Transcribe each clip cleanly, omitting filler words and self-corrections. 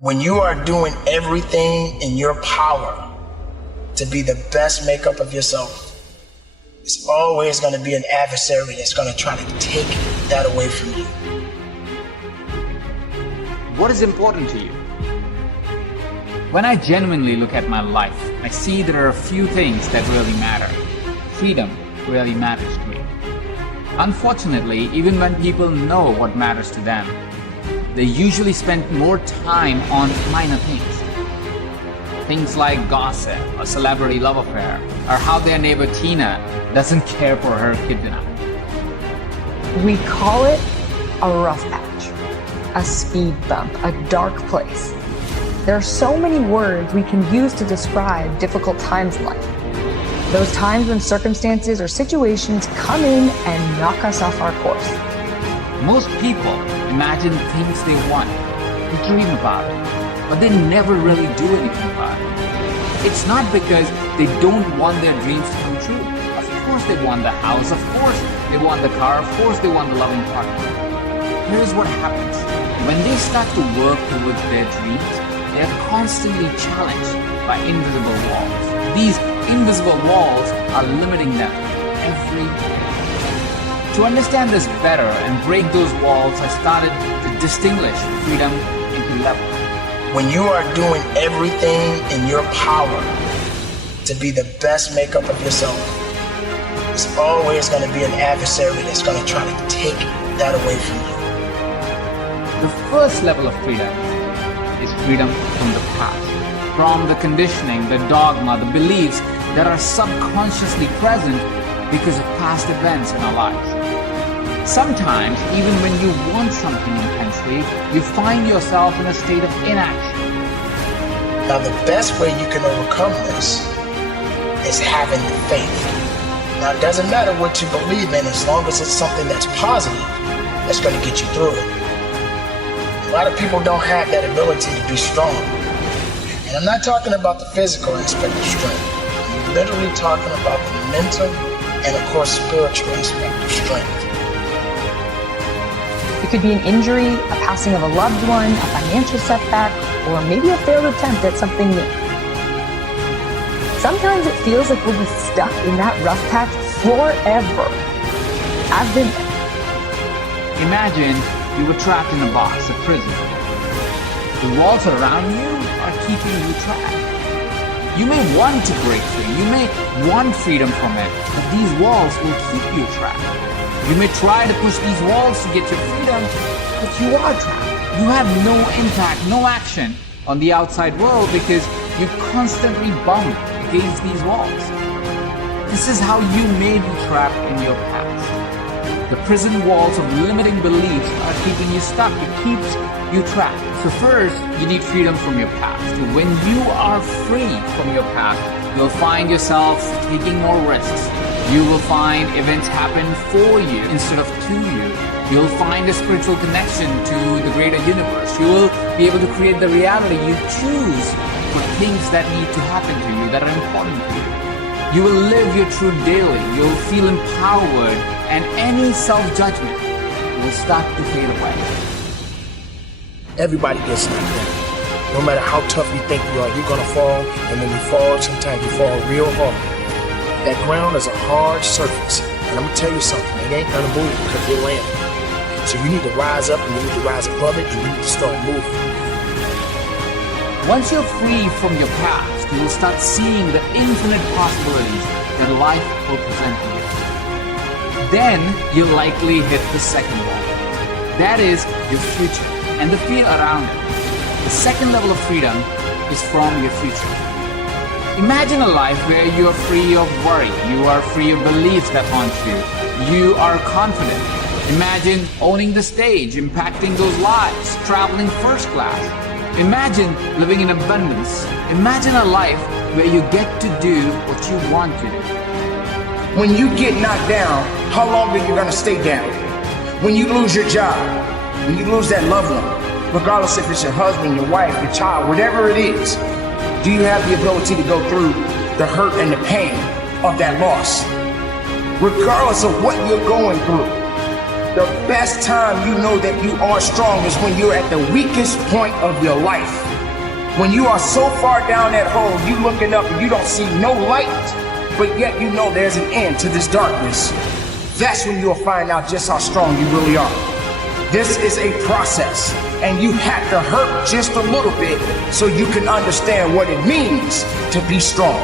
When you are doing everything in your power to be the best makeup of yourself, it's always going to be an adversary that's going to try to take that away from you. What is important to you? When I genuinely look at my life, I see there are a few things that really matter. Freedom really matters to me. Unfortunately, even when people know what matters to them, they usually spend more time on minor things. Things like gossip, a celebrity love affair, or how their neighbor Tina doesn't care for her kids enough. We call it a rough patch, a speed bump, a dark place. There are so many words we can use to describe difficult times in life. Those times when circumstances or situations come in and knock us off our course. Most people imagine things they want, dream about it, but they never really do anything about it. It's not because they don't want their dreams to come true. Of course they want the house, of course they want the car, of course they want the loving partner. Here's what happens. When they start to work towards their dreams, they are constantly challenged by invisible walls. These invisible walls are limiting them every day. To understand this better and break those walls, I started to distinguish freedom into levels. When you are doing everything in your power to be the best makeup of yourself, it's always going to be an adversary that's going to try to take that away from you. The first level of freedom is freedom from the past, from the conditioning, the dogma, the beliefs that are subconsciously present because of past events in our lives. Sometimes, even when you want something intensely, you find yourself in a state of inaction. Now, the best way you can overcome this is having the faith. Now, it doesn't matter what you believe in as long as it's something that's positive that's going to get you through it. A lot of people don't have that ability to be strong. And I'm not talking about the physical aspect of strength. I'm literally talking about the mental and, of course, spiritual aspect of strength. It could be an injury, a passing of a loved one, a financial setback, or maybe a failed attempt at something new. Sometimes it feels like we'll be stuck in that rough patch forever. I've been there. Imagine you were trapped in a box, a prison. The walls around you are keeping you trapped. You may want to break free, you may want freedom from it, but these walls will keep you trapped. You may try to push these walls to get your freedom, but you are trapped. You have no impact, no action on the outside world because you constantly bump against these walls. This is how you may be trapped in your past. The prison walls of limiting beliefs are keeping you stuck. It keeps you trapped. So first, you need freedom from your past. When you are free from your past, you'll find yourself taking more risks. You will find events happen for you instead of to you. You'll find a spiritual connection to the greater universe. You will be able to create the reality you choose for things that need to happen to you, that are important to you. You will live your truth daily. You'll feel empowered, and any self-judgment will start to fade away. Everybody gets knocked down. No matter how tough you think you are, you're gonna fall, and when you fall, sometimes you fall real hard. That ground is a hard surface, and I'm gonna tell you something, it ain't gonna move because you're landing. So you need to rise up, and you need to rise above it, and you need to start moving. Once you're free from your past, you will start seeing the infinite possibilities that life will present to you. Then you'll likely hit the second wall. That is your future and the fear around it. The second level of freedom is from your future. Imagine a life where you are free of worry, you are free of beliefs that haunt you, you are confident. Imagine owning the stage, impacting those lives, traveling first class. Imagine living in abundance. Imagine a life where you get to do what you want to do. When you get knocked down, how long are you gonna stay down? When you lose your job, when you lose that loved one, regardless if it's your husband, your wife, your child, whatever it is, do you have the ability to go through the hurt and the pain of that loss? Regardless of what you're going through, the best time you know that you are strong is when you're at the weakest point of your life. When you are so far down that hole, you looking up and you don't see no light, but yet you know there's an end to this darkness. That's when you'll find out just how strong you really are. This is a process, and you have to hurt just a little bit so you can understand what it means to be strong.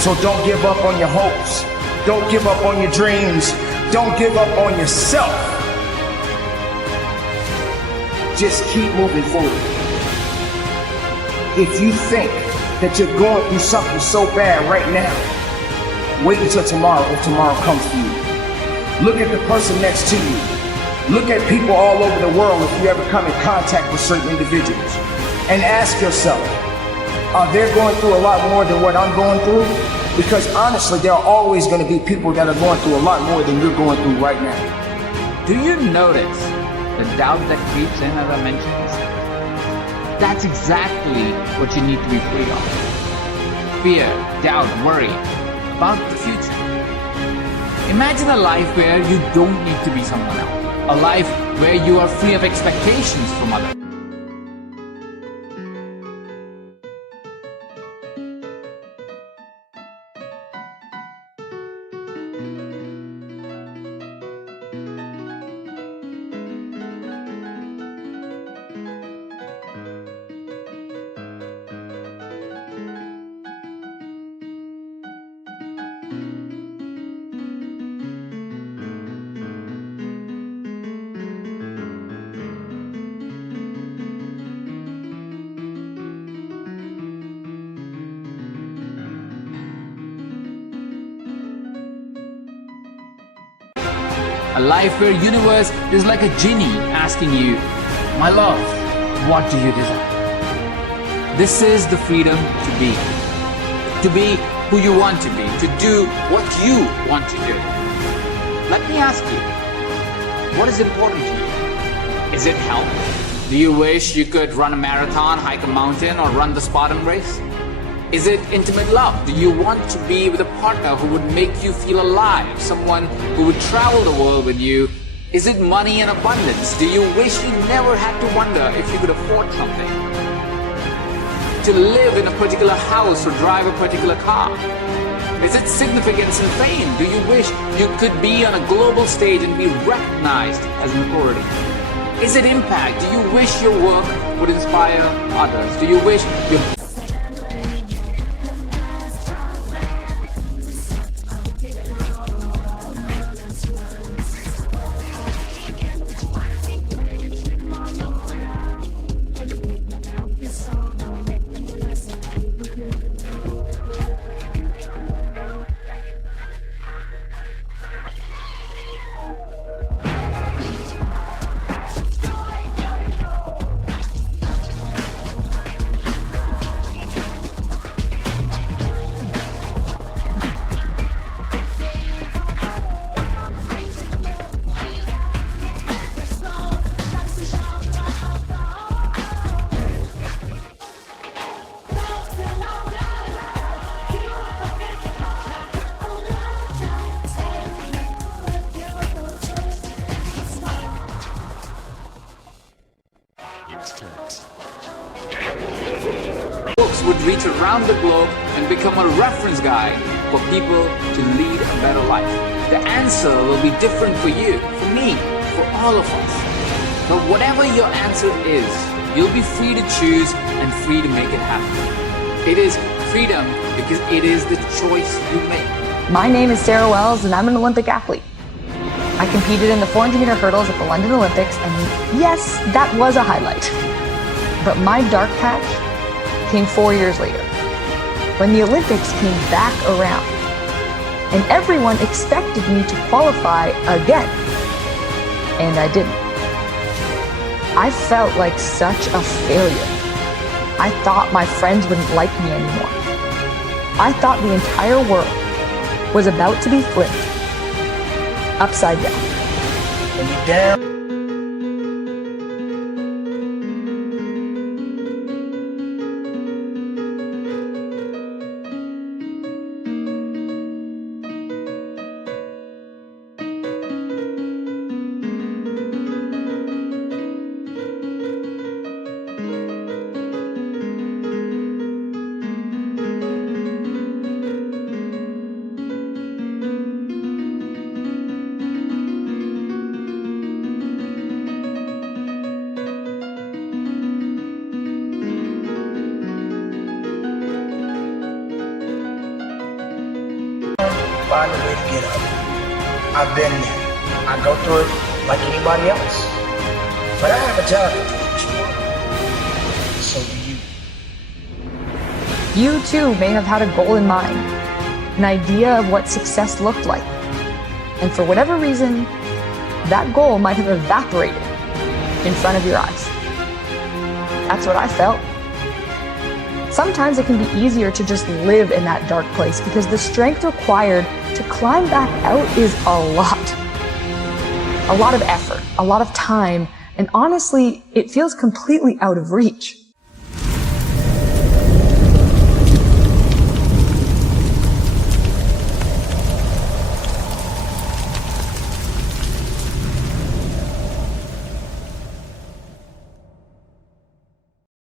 So don't give up on your hopes. Don't give up on your dreams. Don't give up on yourself. Just keep moving forward. If you think that you're going through something so bad right now, wait until tomorrow if tomorrow comes for you. Look at the person next to you. Look at people all over the world if you ever come in contact with certain individuals. And ask yourself, are they going through a lot more than what I'm going through? Because honestly, there are always going to be people that are going through a lot more than you're going through right now. Do you notice the doubt that creeps in, as I mentioned? That's exactly what you need to be free of. Fear, doubt, worry about the future. Imagine a life where you don't need to be someone else. A life where you are free of expectations from others. A life where universe is like a genie asking you, my love, what do you desire? This is the freedom to be. To be who you want to be. To do what you want to do. Let me ask you, what is important to you? Is it health? Do you wish you could run a marathon, hike a mountain, or run the Spartan race? Is it intimate love? Do you want to be with a partner who would make you feel alive? Someone who would travel the world with you? Is it money and abundance? Do you wish you never had to wonder if you could afford something? To live in a particular house or drive a particular car? Is it significance and fame? Do you wish you could be on a global stage and be recognized as an authority? Is it impact? Do you wish your work would inspire others? Do you wish your books would reach around the globe and become a reference guide for people to lead a better life? The answer will be different for you, for me, for all of us. But whatever your answer is, you'll be free to choose and free to make it happen. It is freedom because it is the choice you make. My name is Sarah Wells, and I'm an Olympic athlete. I competed in the 400-meter hurdles at the London Olympics, and yes, that was a highlight. But my dark patch came 4 years later. when the Olympics came back around, and everyone expected me to qualify again, and I didn't. I felt like such a failure. I thought my friends wouldn't like me anymore. I thought the entire world was about to be flipped upside down. When you're down, find a way to get up. I've been there. I go through it like anybody else. But I have a job to do. So do you. You too may have had a goal in mind, an idea of what success looked like. And for whatever reason, that goal might have evaporated in front of your eyes. That's what I felt. Sometimes it can be easier to just live in that dark place because the strength required to climb back out is a lot. A lot of effort, a lot of time, and honestly, it feels completely out of reach.